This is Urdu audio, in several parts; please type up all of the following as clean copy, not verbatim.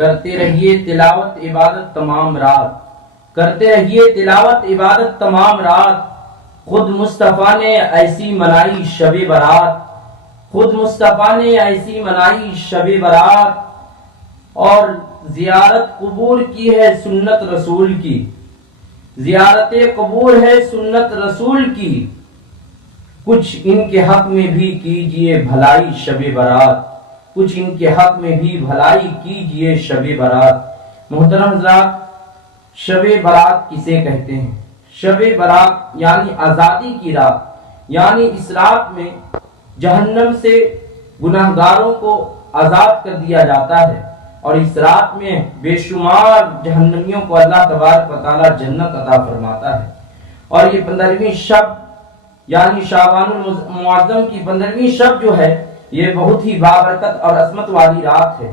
کرتے رہیے تلاوت عبادت تمام رات، کرتے رہیے تلاوت عبادت تمام رات، خود مصطفیٰ نے ایسی منائی شب برات، خود مصطفیٰ نے ایسی منائی شب برات، اور زیارت قبور کی ہے سنت رسول کی، زیارت قبور ہے سنت رسول کی، کچھ ان کے حق میں بھی کیجئے بھلائی شب برات، کچھ ان کے حق میں بھی بھلائی کیجئے شب برات۔ محترم حضرات، شب برات کسے کہتے ہیں؟ شب برات یعنی آزادی کی رات، یعنی اس رات میں جہنم سے گناہگاروں کو آزاد کر دیا جاتا ہے، اور اس رات میں بے شمار جہنمیوں کو اللہ تبارک و تعالی جنت عطا فرماتا ہے۔ اور یہ 15ویں شب یعنی شعبان المعظم کی 15ویں شب جو ہے یہ بہت ہی بابرکت اور عظمت والی رات ہے،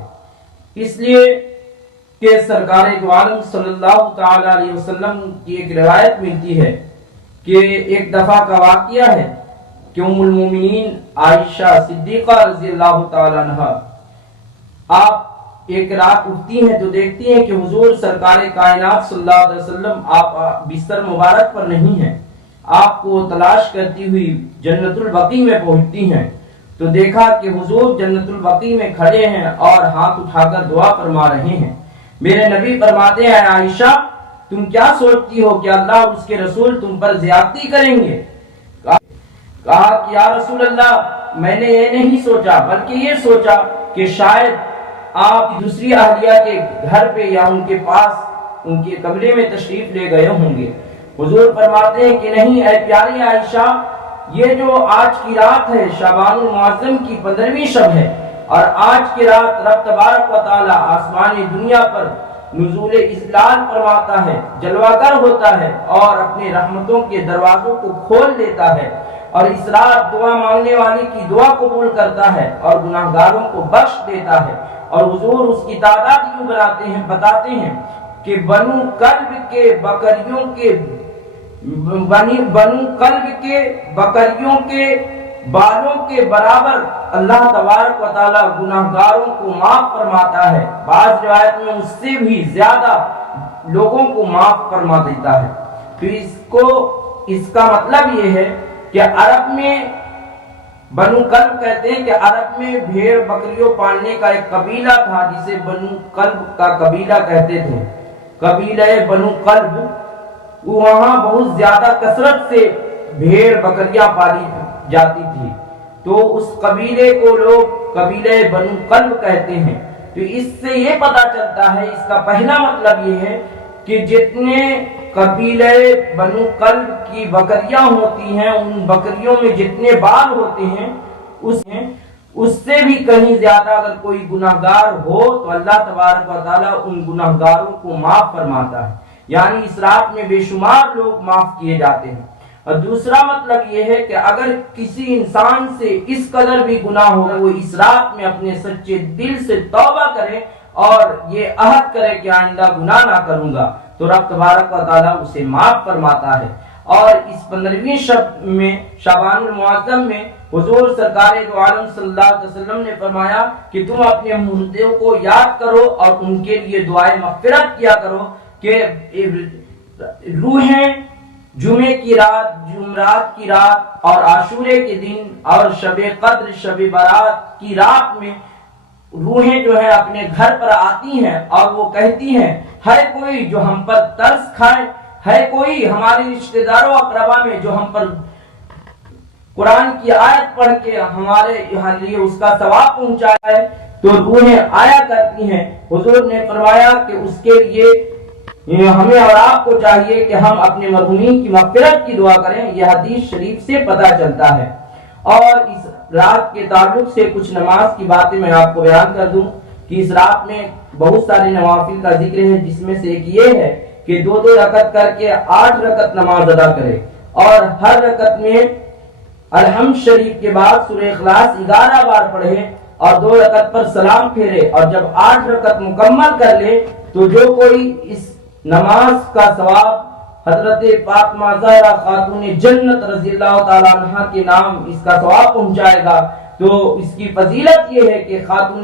اس لیے کہ سرکار دو عالم صلی اللہ تعالی علیہ وسلم کی ایک روایت ملتی ہے کہ ایک دفعہ کا واقعہ ہے کہ ام المومنین عائشہ صدیقہ رضی اللہ تعالی عنہا آپ ایک رات اٹھتی ہیں تو دیکھتی ہیں کہ حضور سرکار کائنات صلی اللہ علیہ وسلم آپ بستر مبارک پر نہیں ہیں، آپ کو تلاش کرتی ہوئی جنت البقیع میں پہنچتی ہیں تو دیکھا کہ حضور جنت البقیع میں کھڑے ہیں اور ہاتھ اٹھا کر دعا فرما رہے ہیں۔ میرے نبی فرماتے ہیں عائشہ تم کیا سوچتی ہو کہ اللہ اور اس کے رسول تم پر زیادتی کریں گے؟ کہا کہ یا رسول اللہ میں نے یہ نہیں سوچا بلکہ یہ سوچا کہ شاید آپ دوسری اہلیہ کے گھر پہ یا ان کے پاس ان کے کمرے میں تشریف لے گئے ہوں گے۔ حضور فرماتے ہیں کہ نہیں اے پیاری عائشہ، یہ جو آج کی رات ہے شعبان المعظم کی 15ویں شب ہے، اور آج کی رات رب تبارک و تعالی آسمان دنیا پر نزول اجلال فرماتا ہے، جلوہ گر ہوتا ہے اور اپنے رحمتوں کے دروازوں کو کھول دیتا ہے، اور اس رات دعا مانگنے والے کی دعا قبول کرتا ہے اور گناہگاروں کو بخش دیتا ہے۔ اور حضور اس کی تعداد یوں بتاتے ہیں کہ بنو کلب کے بکریوں کے بالوں کے برابر اللہ تبارک و تعالی گناہگاروں کو معاف فرماتا ہے، بعض روایت میں اس سے بھی زیادہ لوگوں کو معاف فرما دیتا ہے۔ تو اس کا مطلب یہ ہے کہ عرب میں بنو کلب کہتے ہیں کہ عرب میں بھیڑ بکریوں پالنے کا ایک قبیلہ تھا جسے بنو کلب کا قبیلہ کہتے تھے، قبیلہ بنو کلب، وہاں بہت زیادہ کثرت سے بھیڑ بکریاں پالی جاتی تھی، تو اس قبیلے کو لوگ قبیلہ بنو کلب کہتے ہیں۔ تو اس سے یہ پتہ چلتا ہے، اس کا پہلا مطلب یہ ہے کہ جتنے قبیلہ بنو کلب کی بکریاں ہوتی ہیں ان بکریوں میں جتنے بال ہوتے ہیں اس سے بھی کہیں زیادہ اگر کوئی گناہگار ہو تو اللہ تبارک و تعالیٰ ان گناہگاروں کو معاف فرماتا ہے، یعنی اس رات میں بے شمار لوگ معاف کیے جاتے ہیں۔ اور دوسرا مطلب یہ ہے کہ اگر کسی انسان سے اس قدر بھی گناہ ہو وہ اس رات میں اپنے سچے دل سے توبہ کرے اور یہ عہد کرے کہ آئندہ گناہ نہ کروں گا تو رب تبارک و تعالیٰ اسے معاف فرماتا ہے۔ اور اس 15ویں شب میں شعبان المعظم میں حضور سرکار دو عالم صلی اللہ علیہ وسلم نے فرمایا کہ تم اپنے مردوں کو یاد کرو اور ان کے لیے دعائے مغفرت کیا کرو کہ روحیں جمعے کی رات، جمعرات کی رات اور عاشورے کے دن اور شب قدر شب برات کی رات میں روحیں جو ہے اپنے گھر پر آتی ہیں اور وہ کہتی ہیں ہے کوئی جو ہم پر ترس کھائے، ہے کوئی ہمارے رشتہ داروں اقربا میں جو ہم پر قرآن کی آیت پڑھ کے ہمارے یہاں لیے اس کا ثواب پہنچائے، تو روحیں آیا کرتی ہیں۔ حضور نے فرمایا کہ اس کے لیے ہمیں اور آپ کو چاہیے کہ ہم اپنے مرحومین کی مغفرت کی دعا کریں، یہ حدیث شریف سے پتہ چلتا ہے۔ اور اس رات کے تعلق سے کچھ نماز کی باتیں میں آپ کو بیان کر دوں کہ اس رات میں بہت سارے نوافل کا ذکر ہے، جس میں سے ایک یہ ہے کہ 2 رکعت کر کے 8 رکعت نماز ادا کرے، اور ہر رکعت میں الحمد شریف کے بعد سورہ اخلاص 11 بار پڑھے اور 2 رکعت پر سلام پھیرے، اور جب 8 رکعت مکمل کر لے تو جو کوئی اس نماز کا ثواب حضرت فاطمہ زہرا خاتون جنت رضی اللہ تعالی عنہا کے نام اس کا ثواب پہنچائے گا، تو اس کی فضیلت یہ ہے کہ خاتون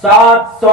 700